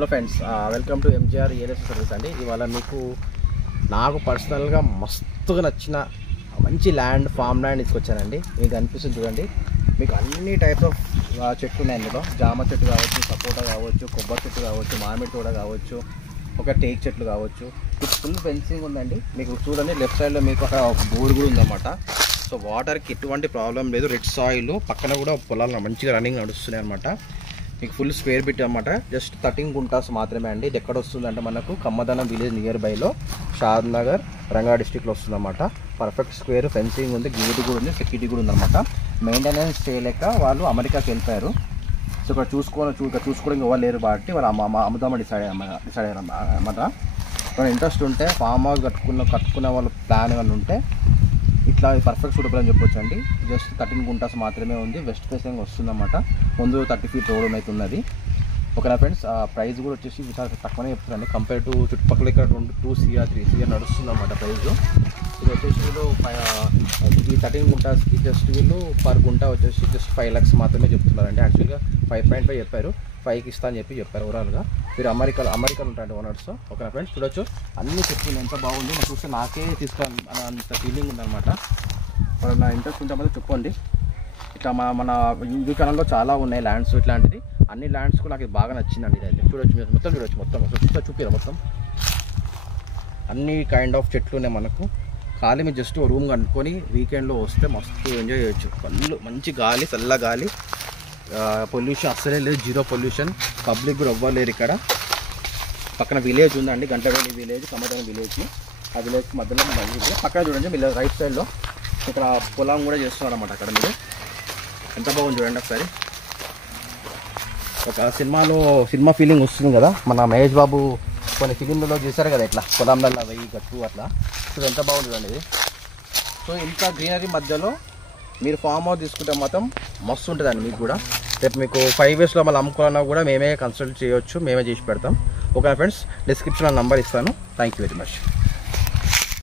Hello friends, welcome to MGR real estate service అండి. ఇవాళ మీకు నాకు పర్సనల్గా మస్తుగా నచ్చిన మంచి ఫామ్ ల్యాండ్ తీసుకొచ్చానండి. మీకు అనిపిస్తుంది చూడండి. మీకు అన్ని టైప్స్ ఆఫ్ చెట్లు ఉన్నాయి ఇందులో. జామ చెట్టు కావచ్చు, సపోటా కావచ్చు, కొబ్బరి చెట్టు కావచ్చు, మామిడి తోట కావచ్చు, ఒక టేక్ చెట్లు కావచ్చు. మీకు ఫుల్ ఫెన్సింగ్ ఉందండి. మీకు చూడండి లెఫ్ట్ సైడ్లో మీకు ఒక బోర్ కూడా ఉందన్నమాట. సో వాటర్కి ఎటువంటి ప్రాబ్లం లేదు. రెడ్ సాయిల్ పక్కన కూడా పొలాలు మంచిగా రన్నింగ్ నడుస్తున్నాయి అనమాట. మీకు ఫుల్ స్క్వేర్ బిట్ అనమాట. జస్ట్ 13 గుంటాస్ మాత్రమే అండి. ఇది ఎక్కడ వస్తుందంటే మనకు కమ్మదనం విలేజ్ నియర్ బైలో షాద్ నగర్ రంగా డిస్ట్రిక్ట్లో వస్తుందన్నమాట. పర్ఫెక్ట్ స్క్వేర్ ఫెన్సింగ్ ఉంది, గేట్ కూడా ఉంది, సెక్యూరిటీ కూడా ఉందన్నమాట. మెయింటెనెన్స్ చేయలేక వాళ్ళు అమెరికాకి వెళ్ళిపోయారు. సో ఇక్కడ చూసుకోవడానికి ఎవరు లేరు కాబట్టి వాళ్ళు అమ్ముదామని డిసైడ్ అయ్యారు అన్నమాట. ఇంట్రెస్ట్ ఉంటే ఫామ్ హౌస్ కట్టుకున్న వాళ్ళ ప్లాన్ ఏమైనా ఉంటే ఇట్లా పర్ఫెక్ట్ సూటబుల్ అని చెప్పొచ్చు అండి. జస్ట్ 13 గుంటాస్ మాత్రమే ఉంది. వెస్ట్ ఫేసింగ్ వస్తుందన్నమాట. ముందు 30 ఫీట్ రోడ్ అయితే ఉన్నది. ఓకేనా ఫ్రెండ్స్, ప్రైస్ కూడా వచ్చేసి చాలా తక్కువనే చెప్తున్నాను కంపేర్ టు చుట్టుపక్కల. ఇక్కడ 2 CR 3 CR నడుస్తుందన్నమాట ప్రైస్. ఇది వచ్చేసి వీళ్ళు ఈ 13 గుంటాస్కి జస్ట్ వీళ్ళు పర్ గుంటా వచ్చేసి జస్ట్ 5 lakhs మాత్రమే చెప్తున్నారండి. యాక్చువల్గా 5.5 చెప్పారు, 5కి ఇస్తా అని చెప్పారు ఓవరాల్గా. మీరు అమెరికాలో ఉంటారండి ఓనర్స్. ఓకేనా ఫ్రెండ్స్, చూడొచ్చు అన్ని చెట్లు ఎంత బాగుంది. నేను చూస్తే నాకే అంత ఫీలింగ్ ఉందన్నమాట. నా ఇంట్రెస్ట్ ఉంటే మాత్రం చెప్పండి. ఇట్లా మన యూట్యూబ్ ఛానల్లో చాలా ఉన్నాయి ల్యాండ్స్ ఇట్లాంటిది. అన్ని ల్యాండ్స్కు నాకు ఇది బాగా నచ్చిందండి. ఇది చూడొచ్చు, మీరు మొత్తం చూడొచ్చు. మొత్తం చూపిరా మొత్తం అన్ని కైండ్ ఆఫ్ చెట్లు ఉన్నాయి మనకు. ఖాళీ మీరు జస్ట్ రూమ్ కనుక్కొని వీకెండ్లో వస్తే మస్తు ఎంజాయ్ చేయొచ్చు. కళ్ళు మంచి గాలి, చల్ల గాలి, పొల్యూషన్ అస్సలే లేదు, జీరో పొల్యూషన్. పబ్లిక్ కూడా ఎవ్వలేరు ఇక్కడ. పక్కన విలేజ్ ఉందండి, గంటవేలి విలేజ్, కమ్మదనం విలేజ్. ఆ విలేజ్ మధ్యలో పక్కన చూడండి మీరు రైట్ సైడ్లో ఇక్కడ పొలం కూడా చేస్తున్నారు అన్నమాట. అక్కడ మీరు ఎంత బాగుంది చూడండి ఒకసారి. ఒక సినిమా ఫీలింగ్ వస్తుంది కదా. మన మహేష్ బాబు కొన్ని ఫిలింలలో చూసారు కదా, ఇట్లా పొలంలలో వెయ్యి గట్టు అట్లా. సో ఎంత బాగుంది చూడండి ఇది. సో ఇంత గ్రీనరీ మధ్యలో మీరు ఫామ్ హౌస్ తీసుకుంటే మాత్రం మస్తు ఉంటుందండి మీకు కూడా. రేపు మీకు 5 yearsలో మళ్ళీ అమ్ముకోవాలన్నా కూడా మేమే కన్సల్ట్ చేయొచ్చు, మేమే చేసి పెడతాం. ఓకే ఫ్రెండ్స్, డిస్క్రిప్షన్లో నంబర్ ఇస్తాను. Thank you very much.